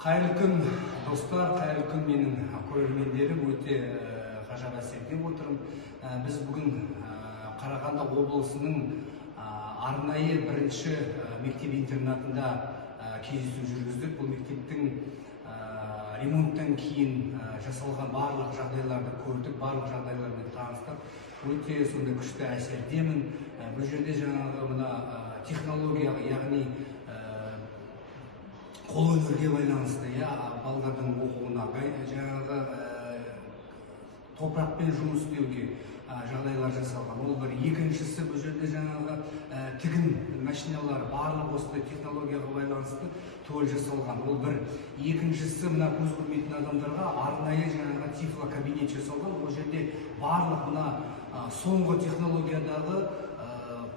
Қайырлы күн достар, қайырлы күн менің көрермендерім, өте ғажап әсерде отырмын. Біз бүгін Қарағанды облысының арнайы бірінші мектеп-интернатында кездесу жүргіздік. Бұл мектептің ремонттан кейін жасалған барлық жағдайларды көрдік, барлық жағдайлармен таныстық. Өте сонда күшті әсердемін. Бұл жерде жаңағы мына технологияға, яғни қолөнерге байланысты, балалардың оқуына, жаңағы топырақпен жұмыс істеуге жағдайлар жасалған. Ол бір. Екіншісі, бұл жерде жаңағы тігін машиналары барлық осындай технологияға байланысты төл жасалған. Ол бір. Екіншісі, мына көз көрмейтін адамдарға арнайы жаңағы тифло кабинет жасалған. Ол жерде барлық мына соңғы технологиядағы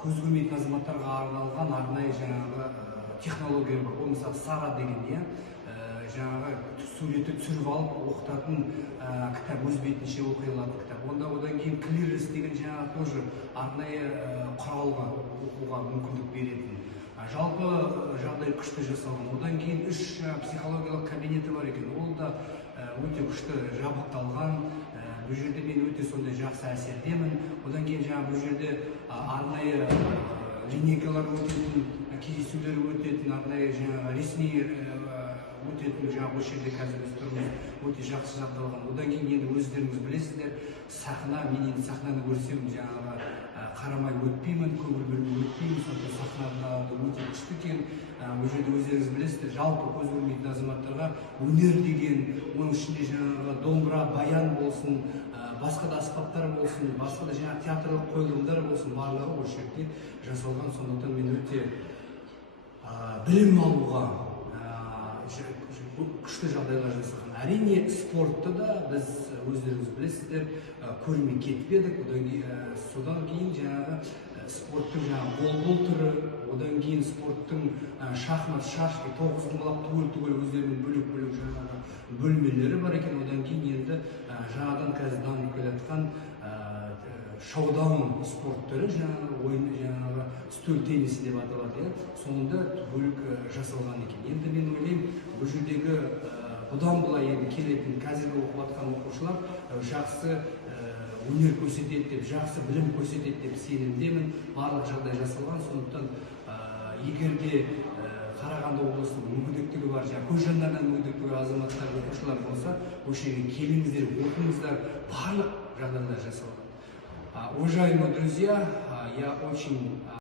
көз көрмейтін азаматтарға арналған арнайы жаңағы технология бар. Ол мысалы Сара деген, жаңағы суретті түсіріп алып оқытатын кітап, өз бетінше оқи алатын кітап. Одан кейін Клирес деген жаңағы тоже арнайы құралға оқуға мүмкіндік беретін. Жалпы жағдай күшті жасалған. Одан кейін 3 психологиялық кабинеті бар екен. Ол да өте күшті жабдықталған. Бұл жерде мен өте сондай жақсы әсердемін. Одан кейін жаңағы бұл жерде арнайы линейкалар өтетін, кездесулер өтетін, арнайы жаңағы ресми өтетін, жаңағы осы жерде қазір біз тұрмыз, өте жақсы жабдықталған. Одан кейін енді өздеріңіз білесіздер, сахна, мен енді сахнаны көрсем жаңағы қарамай өтпеймін, көңіл бөлмей өтпеймін, сондықтан сахнада өте күшті екен. Бұл жерде өздеріңіз білесіздер, жалпы көз көрмейтін азаматтарға өнер деген, оның ішінде жаңағы домбыра, баян болсын, басқа да аспаптар болсын, басқа да жаңағы театрлық қойылымдар болсын, барлығы осы жерде жасалған. Сондықтан мен өте білім алуға күшті жағдайлар жасалған. Әрине, спортты да біз өздеріңіз білесіздер, көрмей кетпедік. Содан кейін жаңағы спорттың голбол түрі, одан кейін спорттың шахмат, шашки, тоғызқұмалақ түгел өздерінің бөлек жаңағы бөлмелері бар екен. Одан кейін енді жаңадан қазір дамып келе жатқан шоудаун спорт түрі, жаңағы стөл теннисі деп аталады, соңында бөлік жасалған екен. Енді мен ойлаймын, бұл жердегі бұдан былай енді келетін қазіргі оқып жатқан оқушылар жақсы өнер көрсетеді деп, жақсы білім көрсетеді деп сенімдемін. Барлық жағдай жасалған. Сондықтан егер де Қарағанды облысының мүгедектігі бар, көз жанарынан мүгедектігі азаматтар, оқушылар болса, осы жерге келіңіздер, оқыңыздар, барлық жағдайлар жасалған. Уважаемые друзья, я очень